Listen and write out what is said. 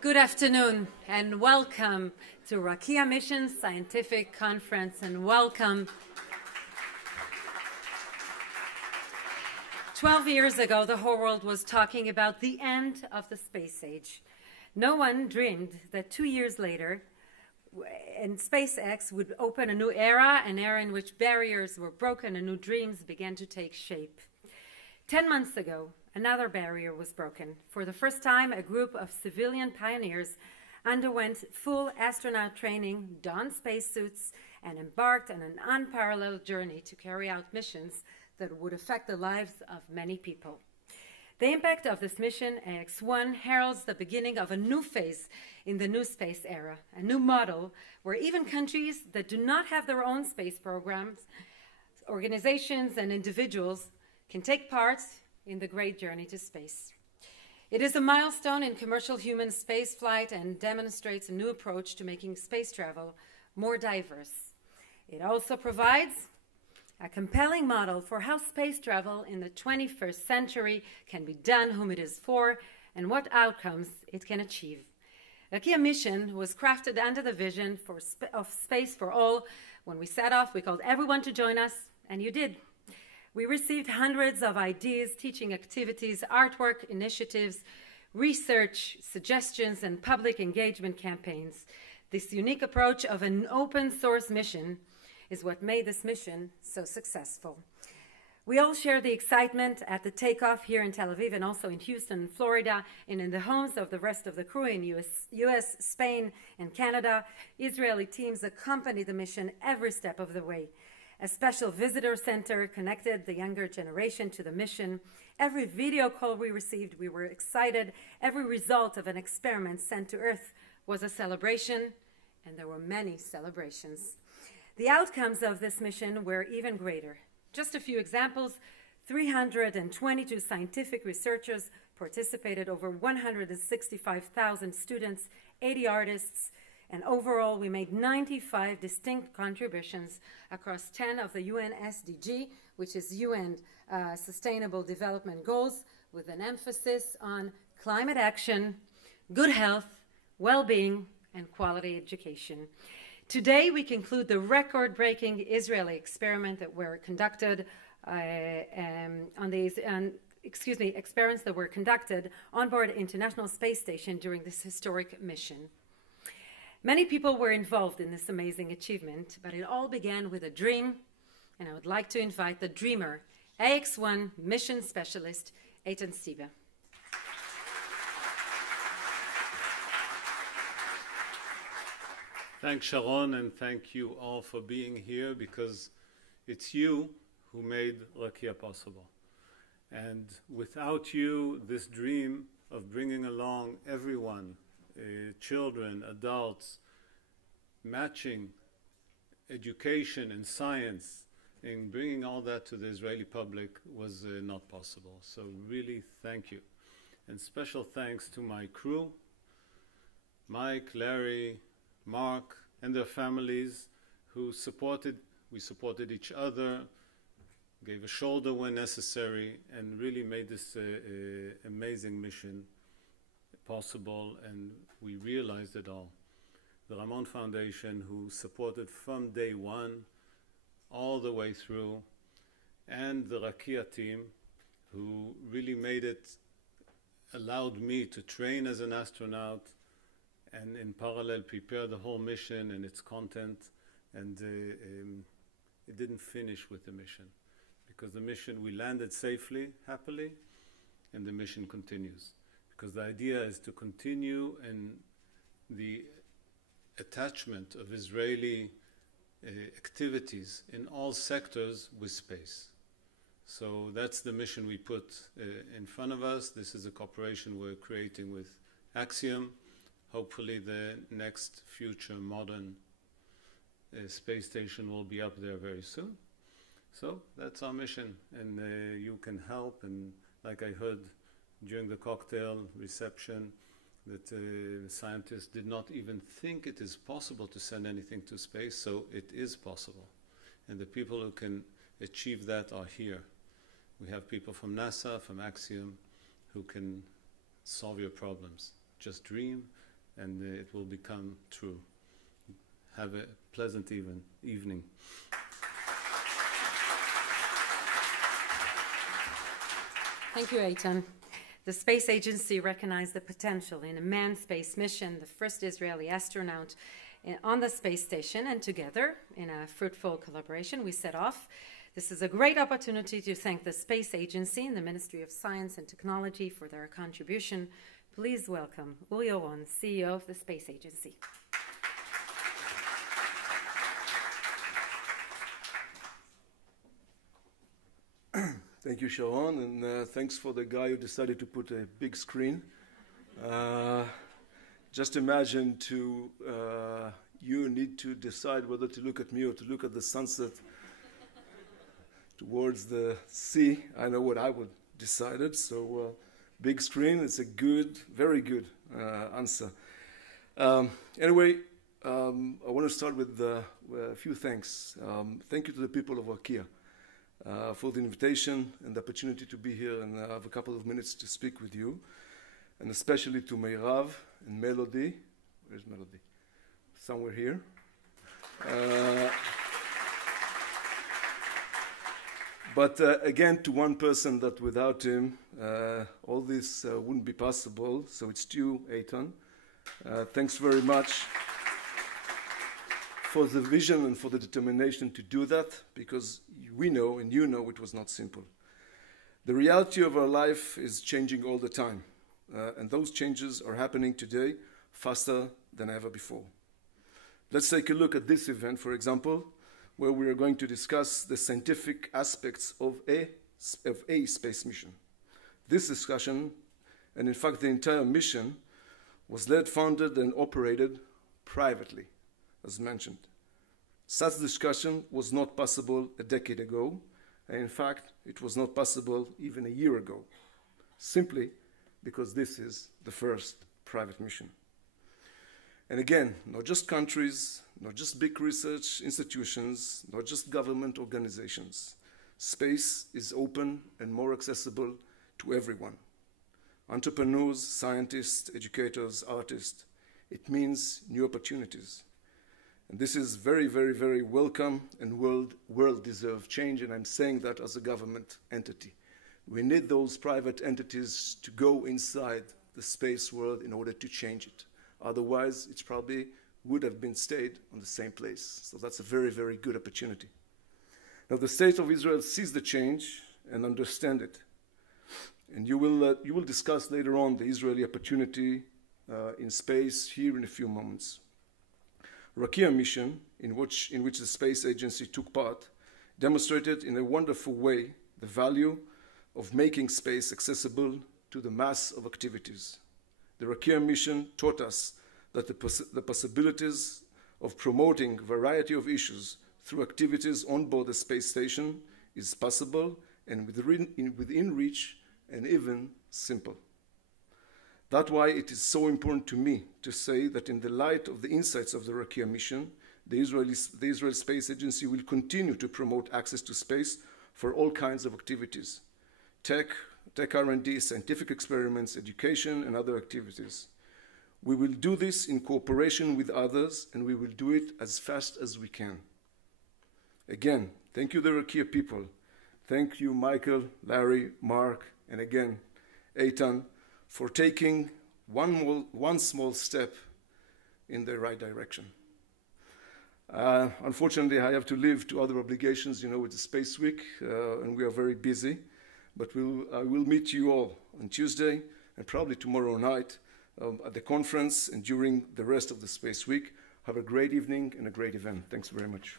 Good afternoon and welcome to Rakia Mission Scientific Conference, and welcome. 12 years ago, the whole world was talking about the end of the space age. No one dreamed that 2 years later, and SpaceX would open a new era, an era in which barriers were broken and new dreams began to take shape. 10 months ago, another barrier was broken. For the first time, a group of civilian pioneers underwent full astronaut training, donned spacesuits, and embarked on an unparalleled journey to carry out missions that would affect the lives of many people. The impact of this mission, AX-1, heralds the beginning of a new phase in the new space era, a new model where even countries that do not have their own space programs, organizations, and individuals can take part in the great journey to space. It is a milestone in commercial human spaceflight and demonstrates a new approach to making space travel more diverse. It also provides a compelling model for how space travel in the 21st century can be done, whom it is for, and what outcomes it can achieve. Rakia Mission was crafted under the vision of Space for All. When we set off, we called everyone to join us, and you did. We received hundreds of ideas, teaching activities, artwork initiatives, research, suggestions, and public engagement campaigns. This unique approach of an open source mission is what made this mission so successful. We all share the excitement at the takeoff here in Tel Aviv and also in Houston, Florida, and in the homes of the rest of the crew in US, Spain, and Canada. Israeli teams accompany the mission every step of the way. A special visitor center connected the younger generation to the mission. Every video call we received, we were excited. Every result of an experiment sent to Earth was a celebration, and there were many celebrations. The outcomes of this mission were even greater. Just a few examples: 322 scientific researchers participated, over 165,000 students, 80 artists, and overall, we made 95 distinct contributions across 10 of the UN SDG, which is UN Sustainable Development Goals, with an emphasis on climate action, good health, well-being, and quality education. Today, we conclude the record-breaking Israeli experiment that were conducted experiments that were conducted on board International Space Station during this historic mission. Many people were involved in this amazing achievement, but it all began with a dream, and I would like to invite the dreamer, AX-1 mission specialist, Eytan Stibbe. Thanks, Sharon, and thank you all for being here, because it's you who made Rakia possible. And without you, this dream of bringing along everyone, children, adults, matching education and science, and bringing all that to the Israeli public was not possible. So really thank you. And special thanks to my crew, Mike, Larry, Mark, and their families who we supported each other, gave a shoulder when necessary, and really made this amazing mission possible, and we realized it all. The Ramon Foundation, who supported from day one all the way through, and the Rakia team, who really allowed me to train as an astronaut and in parallel prepare the whole mission and its content. And it didn't finish with the mission, because the mission, we landed safely, happily, and the mission continues. Because the idea is to continue in the attachment of Israeli activities in all sectors with space. So that's the mission we put in front of us. This is a cooperation we're creating with Axiom, hopefully the next future modern space station will be up there very soon. So that's our mission, and you can help. And like I heard during the cocktail reception, that scientists did not even think it is possible to send anything to space, so it is possible. And the people who can achieve that are here. We have people from NASA, from Axiom, who can solve your problems. Just dream and it will become true. Have a pleasant evening. Thank you, Eytan. The Space Agency recognized the potential in a manned space mission, the first Israeli astronaut on the space station, and together, in a fruitful collaboration, we set off. This is a great opportunity to thank the Space Agency and the Ministry of Science and Technology for their contribution. Please welcome Uri Oron, CEO of the Space Agency. Thank you, Sharon, and thanks for the guy who decided to put a big screen. Just imagine you need to decide whether to look at me or to look at the sunset towards the sea. I know what I would decided, so big screen, it's a good, very good answer. Anyway, I want to start with a few thanks. Thank you to the people of Rakia for the invitation and the opportunity to be here and have a couple of minutes to speak with you, and especially to Meirav and Melody. Where's Melody? Somewhere here. But again, to one person that without him, all this wouldn't be possible. So it's to you, Eytan. Thanks very much for the vision and for the determination to do that, because we know and you know it was not simple. The reality of our life is changing all the time, and those changes are happening today faster than ever before. Let's take a look at this event, for example, where we are going to discuss the scientific aspects of a space mission. This discussion, and in fact the entire mission, was led, founded, and operated privately, as mentioned. Such discussion was not possible a decade ago, and in fact, it was not possible even a year ago, simply because this is the first private mission. And again, not just countries, not just big research institutions, not just government organizations. Space is open and more accessible to everyone. Entrepreneurs, scientists, educators, artists. It means new opportunities. And this is very, very, very welcome and world-deserved change, and I'm saying that as a government entity. We need those private entities to go inside the space world in order to change it. Otherwise, it probably would have been stayed on the same place. So that's a very, very good opportunity. Now, the state of Israel sees the change and understand it. And you will discuss later on the Israeli opportunity in space here in a few moments. Rakia Mission, in which the Space Agency took part, demonstrated in a wonderful way the value of making space accessible to the mass of activities. The Rakia Mission taught us that the possibilities of promoting a variety of issues through activities on board the space station is possible and within reach and even simple. That's why it is so important to me to say that in the light of the insights of the Rakia Mission, the Israel Space Agency will continue to promote access to space for all kinds of activities: tech R&D, scientific experiments, education, and other activities. We will do this in cooperation with others, and we will do it as fast as we can. Again, thank you, the Rakia people. Thank you, Michael, Larry, Mark, and again, Eytan, for taking one small step in the right direction. Unfortunately, I have to leave to other obligations, with the Space Week, and we are very busy. But I will meet you all on Tuesday and probably tomorrow night at the conference and during the rest of the Space Week. Have a great evening and a great event. Thanks very much.